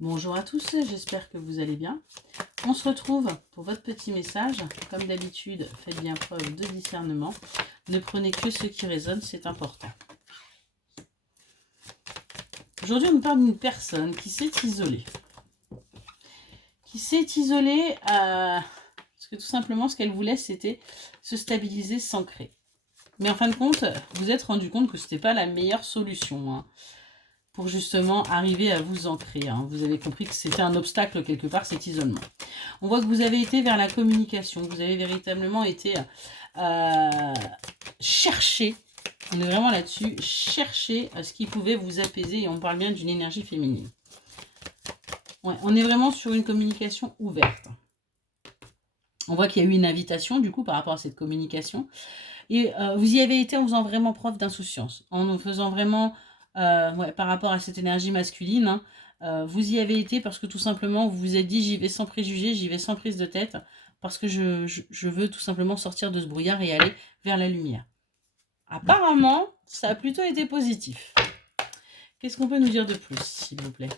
Bonjour à tous, j'espère que vous allez bien. On se retrouve pour votre petit message. Comme d'habitude, faites bien preuve de discernement. Ne prenez que ce qui résonne, c'est important. Aujourd'hui, on nous parle d'une personne qui s'est isolée. Parce que tout simplement, ce qu'elle voulait, c'était se stabiliser, s'ancrer. Mais en fin de compte, vous vous êtes rendu compte que ce n'était pas la meilleure solution, pour justement arriver à vous ancrer. Vous avez compris que c'était un obstacle quelque part, cet isolement. On voit que vous avez été vers la communication, vous avez véritablement été chercher, on est vraiment là-dessus, chercher ce qui pouvait vous apaiser, et on parle bien d'une énergie féminine. Ouais, on est vraiment sur une communication ouverte. On voit qu'il y a eu une invitation du coup par rapport à cette communication. Et vous y avez été en faisant vraiment preuve d'insouciance, en faisant vraiment, par rapport à cette énergie masculine, vous y avez été parce que tout simplement vous vous êtes dit j'y vais sans préjugés, j'y vais sans prise de tête, parce que je veux tout simplement sortir de ce brouillard et aller vers la lumière. Apparemment, ça a plutôt été positif. Qu'est-ce qu'on peut nous dire de plus, s'il vous plaît?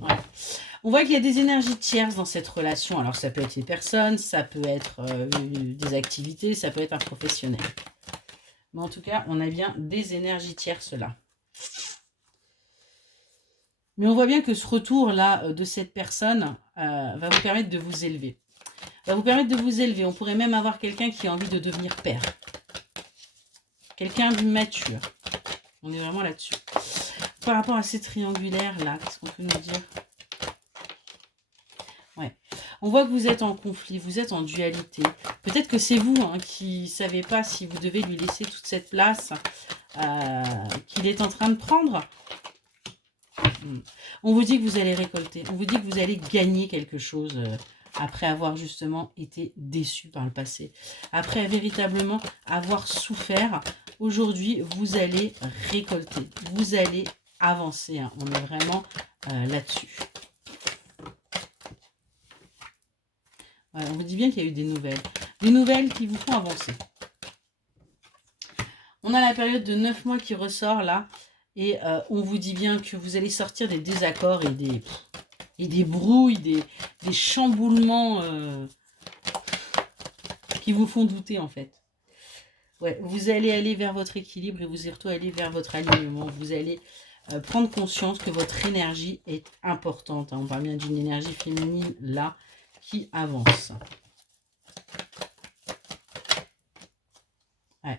Ouais. On voit qu'il y a des énergies tierces dans cette relation. Alors, ça peut être les personnes, ça peut être des activités, ça peut être un professionnel. Mais en tout cas, on a bien des énergies tierces là. Mais on voit bien que ce retour-là de cette personne va vous permettre de vous élever. Va vous permettre de vous élever. On pourrait même avoir quelqu'un qui a envie de devenir père. Quelqu'un de mature. On est vraiment là-dessus. Par rapport à ces triangulaires-là, qu'est-ce qu'on peut nous dire? Ouais. On voit que vous êtes en conflit, vous êtes en dualité. Peut-être que c'est vous qui ne savez pas si vous devez lui laisser toute cette place qu'il est en train de prendre. On vous dit que vous allez récolter, on vous dit que vous allez gagner quelque chose après avoir justement été déçu par le passé. Après véritablement avoir souffert, aujourd'hui vous allez récolter, vous allez avancer. On est vraiment là-dessus. Voilà, on vous dit bien qu'il y a eu des nouvelles qui vous font avancer. On a la période de 9 mois qui ressort là, et on vous dit bien que vous allez sortir des désaccords et des brouilles, des chamboulements qui vous font douter en fait. Ouais, vous allez aller vers votre équilibre et vous allez surtout aller vers votre alignement. Vous allez prendre conscience que votre énergie est importante. On parle bien d'une énergie féminine là qui avance. Ouais.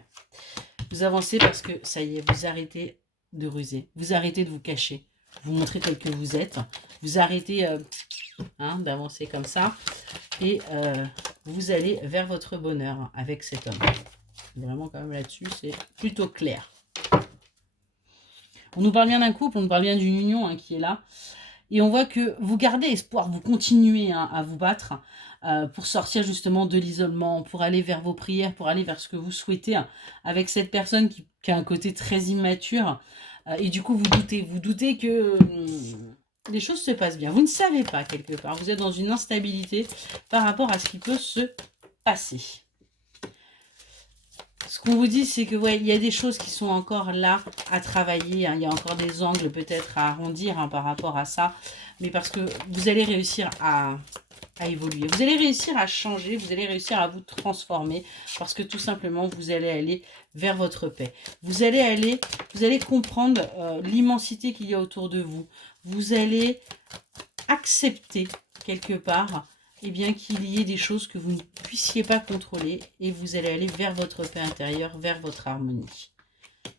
Vous avancez parce que ça y est, vous arrêtez de ruser, vous arrêtez de vous cacher, vous montrez tel que vous êtes, vous arrêtez d'avancer comme ça et vous allez vers votre bonheur avec cet homme. Vraiment quand même là-dessus, c'est plutôt clair. On nous parle bien d'un couple, on nous parle bien d'une union qui est là. Et on voit que vous gardez espoir, vous continuez à vous battre pour sortir justement de l'isolement, pour aller vers vos prières, pour aller vers ce que vous souhaitez avec cette personne qui a un côté très immature. Et du coup, vous doutez que les choses se passent bien. Vous ne savez pas quelque part, vous êtes dans une instabilité par rapport à ce qui peut se passer. Ce qu'on vous dit, c'est que il y a des choses qui sont encore là à travailler. Il y a encore des angles peut-être à arrondir par rapport à ça. Mais parce que vous allez réussir à évoluer. Vous allez réussir à changer. Vous allez réussir à vous transformer. Parce que tout simplement, vous allez aller vers votre paix. Vous allez comprendre l'immensité qu'il y a autour de vous. Vous allez accepter quelque part qu'il y ait des choses que vous ne puissiez pas contrôler et vous allez aller vers votre paix intérieure, vers votre harmonie.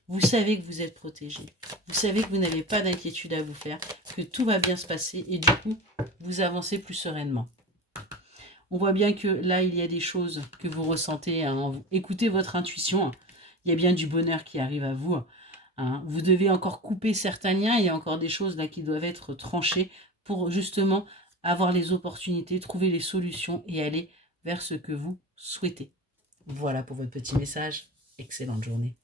Vous savez que vous êtes protégé. Vous savez que vous n'avez pas d'inquiétude à vous faire, que tout va bien se passer et du coup, vous avancez plus sereinement. On voit bien que là, il y a des choses que vous ressentez. Écoutez votre intuition. Il y a bien du bonheur qui arrive à vous. Vous devez encore couper certains liens. Il y a encore des choses là qui doivent être tranchées pour justement avoir les opportunités, trouver les solutions et aller vers ce que vous souhaitez. Voilà pour votre petit message. Excellente journée.